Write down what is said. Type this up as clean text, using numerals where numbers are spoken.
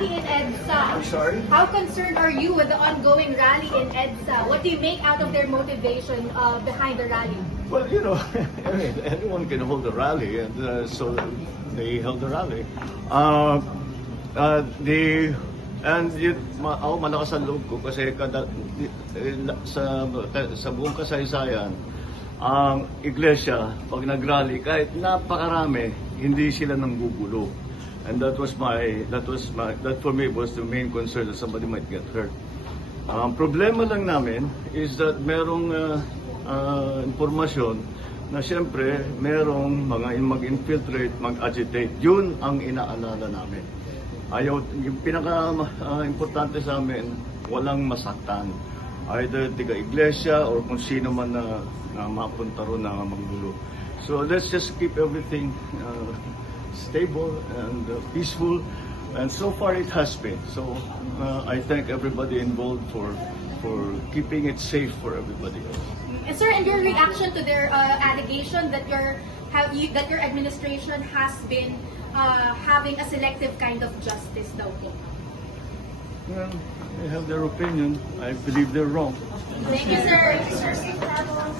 rally in EDSA. I'm sorry? How concerned are you with the ongoing rally in EDSA? What do you make out of their motivation behind the rally? Well, you know, I mean, anyone can hold a rally, and so they held a rally. Ako malakas ang loob ko kasi sa buong kasaysayan, ang iglesia, pag nag-rally, kahit napakarami, hindi sila nanggugulo. And that for me was the main concern that somebody might get hurt. Ang problema lang namin is that merong impormasyon na siyempre merong mga mag-infiltrate, mag-agitate. Yun ang inaalala namin. Yung pinaka-importante sa amin, walang masaktan. Either tiga-iglesia or kung sino man na mapunta ron na manggulo. So let's just keep everything stable and peaceful. And so far it has been. So I thank everybody involved for keeping it safe for everybody else. Sir, and your reaction to their allegation that your administration has been having a selective kind of justice daw po? Well, they have their opinion. I believe they're wrong. Thank you, sir. Sir, safe travels.